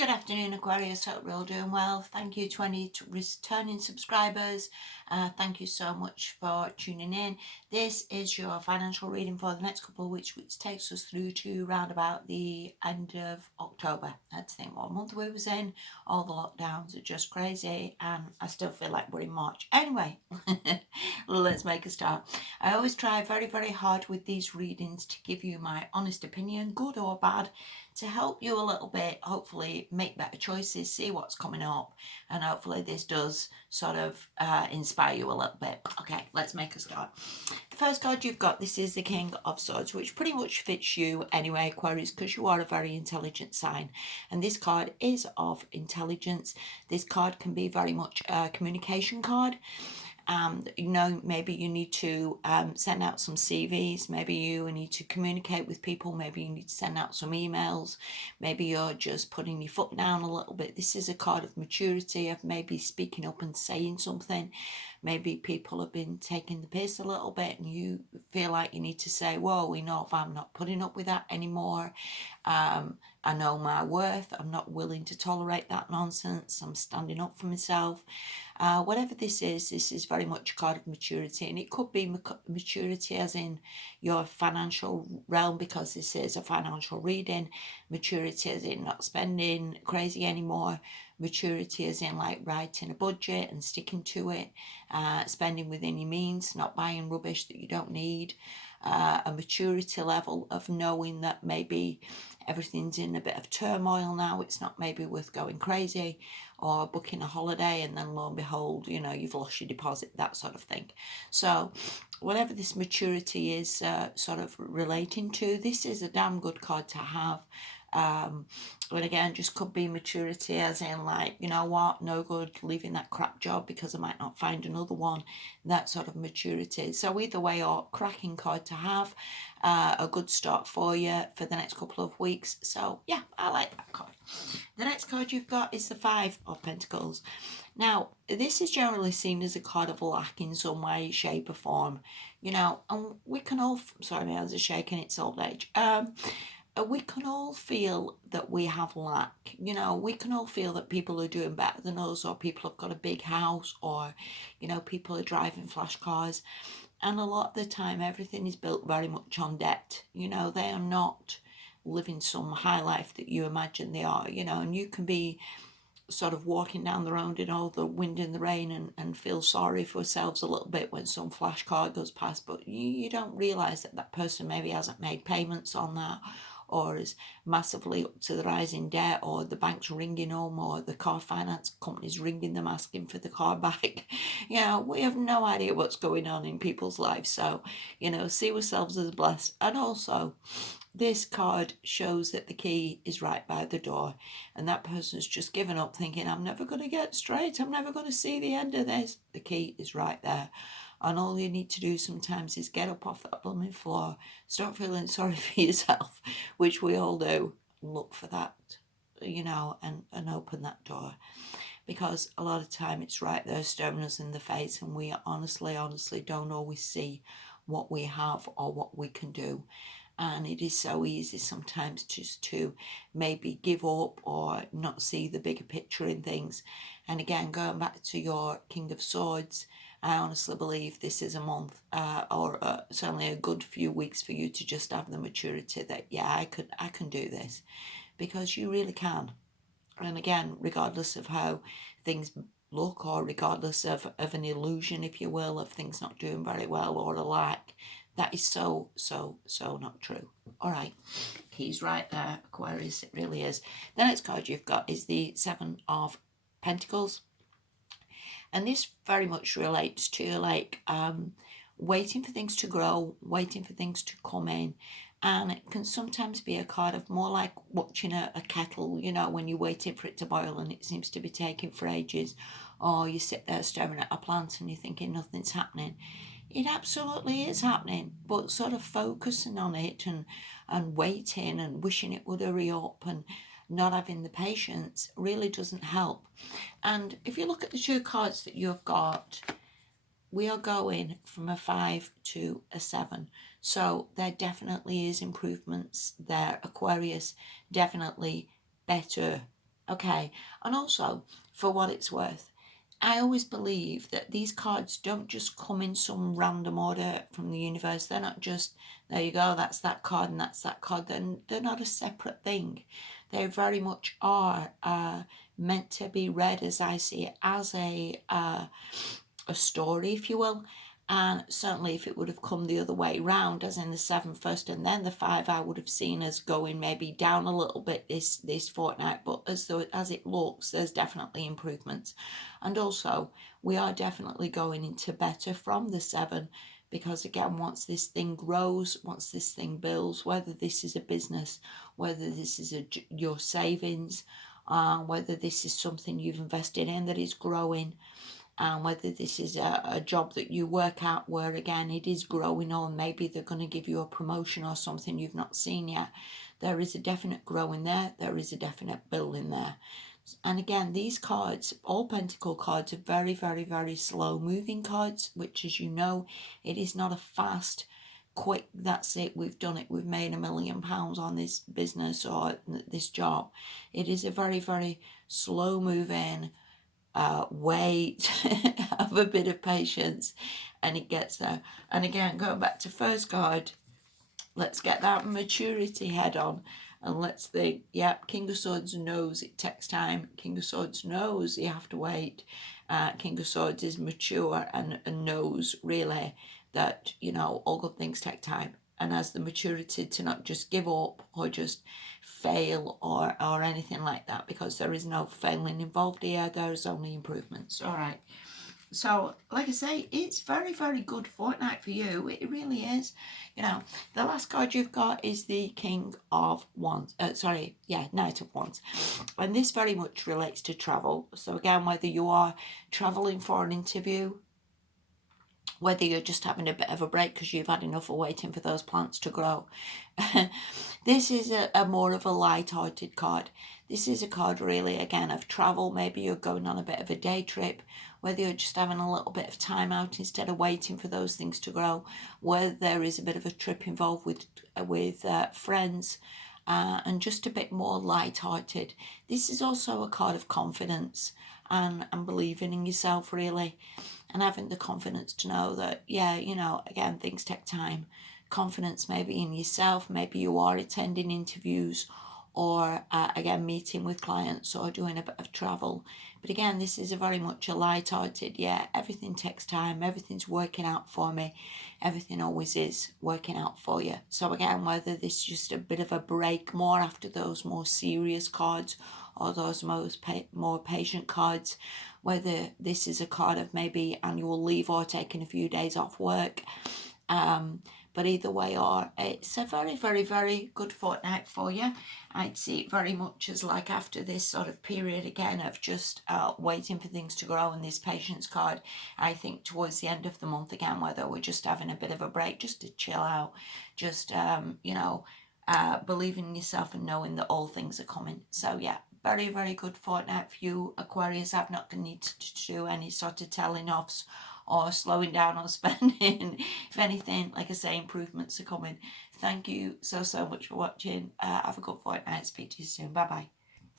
Good afternoon, Aquarius. Hope you're all doing well. Thank you to any returning subscribers. Thank you so much for tuning in. This is your financial reading for the next couple of weeks, which takes us through to round about the end of October. Let's think what month we was in. All the lockdowns are just crazy, and I still feel like we're in March. Anyway, let's make a start. I always try very, very hard with these readings to give you my honest opinion, good or bad, to help you a little bit, hopefully make better choices, see what's coming up, and hopefully this does sort of inspire you a little bit. Okay, let's make a start. The first card you've got, this is the King of Swords, which pretty much fits you anyway, Aquarius, because you are a very intelligent sign, and this card is of intelligence. This card can be very much a communication card. Maybe you need to send out some CVs, maybe you need to communicate with people, maybe you need to send out some emails, maybe you're just putting your foot down a little bit. This is a card of maturity, of maybe speaking up and saying something. Maybe people have been taking the piss a little bit and you feel like you need to say, whoa, enough, I'm not putting up with that anymore. I know my worth. I'm not willing to tolerate that nonsense. I'm standing up for myself. Whatever this is very much a card of maturity, and it could be maturity as in your financial realm, because this is a financial reading. Maturity as in not spending crazy anymore. Maturity as in like writing a budget and sticking to it. Spending within your means, not buying rubbish that you don't need. A maturity level of knowing that maybe everything's in a bit of turmoil now, it's not maybe worth going crazy, or booking a holiday and then lo and behold, you've lost your deposit, that sort of thing. So whatever this maturity is sort of relating to, this is a damn good card to have. But again, just could be maturity as in like, you know what, no good leaving that crap job because I might not find another one, that sort of maturity. So either way, or cracking card to have, a good start for you for the next couple of weeks. So yeah, I like that card. The next card you've got is the Five of Pentacles. Now, this is generally seen as a card of lack in some way, shape or form, and we can all, sorry, my hands are shaking, it's old age. We can all feel that we have lack. We can all feel that people are doing better than us, or people have got a big house, or, people are driving flash cars. And a lot of the time, everything is built very much on debt. They are not living some high life that you imagine they are, and you can be sort of walking down the road in all the wind and the rain and feel sorry for yourselves a little bit when some flash car goes past, but you don't realise that person maybe hasn't made payments on that, or is massively up to the rise in debt, or the bank's ringing them, or the car finance company's ringing them asking for the car back. We have no idea what's going on in people's lives. So, see ourselves as blessed. And also, this card shows that the key is right by the door, and that person's just given up thinking, I'm never going to get straight, I'm never going to see the end of this. The key is right there. And all you need to do sometimes is get up off that blooming floor, start feeling sorry for yourself, which we all do, look for that, and open that door. Because a lot of time it's right there staring us in the face, and we honestly don't always see what we have or what we can do. And it is so easy sometimes just to maybe give up or not see the bigger picture in things. And again, going back to your King of Swords, I honestly believe this is a month or certainly a good few weeks for you to just have the maturity that, yeah, I can do this, because you really can. And again, regardless of how things look, or regardless of an illusion, if you will, of things not doing very well or a lack, that is so not true. All right, he's right there, Aquarius, it really is. The next card you've got is the Seven of Pentacles. And this very much relates to like waiting for things to grow, waiting for things to come in. And it can sometimes be a card of more like watching a kettle, when you're waiting for it to boil and it seems to be taking for ages. Or you sit there staring at a plant and you're thinking nothing's happening. It absolutely is happening, but sort of focusing on it and waiting and wishing it would hurry up and not having the patience really doesn't help. And if you look at the two cards that you've got, we are going from a 5 to a 7. So there definitely is improvements there, Aquarius. Definitely better Okay, and also, for what it's worth, I always believe that these cards don't just come in some random order from the universe. They're not just, there you go, that's that card and that's that card. They're not a separate thing. They very much are meant to be read, as I see it, as a story, if you will. And certainly if it would have come the other way round, as in the 7 first and then the 5, I would have seen us going maybe down a little bit this fortnight. But as it looks, there's definitely improvements. And also, we are definitely going into better from the 7, because again, once this thing grows, once this thing builds, whether this is a business, whether this is your savings, whether this is something you've invested in that is growing, and whether this is a job that you work at where again it is growing, or maybe they're going to give you a promotion or something you've not seen yet. There is a definite growing there is a definite building there. And again, these cards, all Pentacle cards, are very, very, very slow moving cards, which, as you know, it is not a fast, quick, that's it, we've done it, we've made £1 million on this business or this job. It is a very, very slow moving, wait, have a bit of patience, and it gets there. And again, going back to first card, let's get that maturity head on, and let's think, yep, King of Swords knows it takes time. King of Swords knows you have to wait. King of Swords is mature and knows really that, you know, all good things take time, and has the maturity to not just give up or just fail or anything like that, because there is no failing involved here. There is only improvements. All right. So, like I say, it's very, very good fortnight for you. It really is. You know, the last card you've got is the King of Wands. Knight of Wands. And this very much relates to travel. So again, whether you are traveling for an interview, whether you're just having a bit of a break because you've had enough of waiting for those plants to grow. This is a more of a light-hearted card. This is a card really, again, of travel. Maybe you're going on a bit of a day trip, whether you're just having a little bit of time out instead of waiting for those things to grow, whether there is a bit of a trip involved with friends, and just a bit more light-hearted. This is also a card of confidence and believing in yourself, really, and having the confidence to know that, yeah, you know, again, things take time. Confidence maybe in yourself, maybe you are attending interviews, or again, meeting with clients or doing a bit of travel. But again, this is a very much a light-hearted, yeah, everything takes time, everything's working out for me, everything always is working out for you. So again, whether this is just a bit of a break more after those more serious cards or those more patient cards, whether this is a card of maybe annual leave or taking a few days off work, but either way, or it's a very, very, very good fortnight for you. I'd see it very much as like after this sort of period again of just waiting for things to grow, and this patience card, I think towards the end of the month again, whether we're just having a bit of a break, just to chill out, just, believing in yourself and knowing that all things are coming. So yeah, very, very good fortnight for you, Aquarius. I've not needed to do any sort of telling offs or slowing down on spending. If anything, like I say, improvements are coming. Thank you so much for watching. Have a good fortnight. Speak to you soon. Bye bye.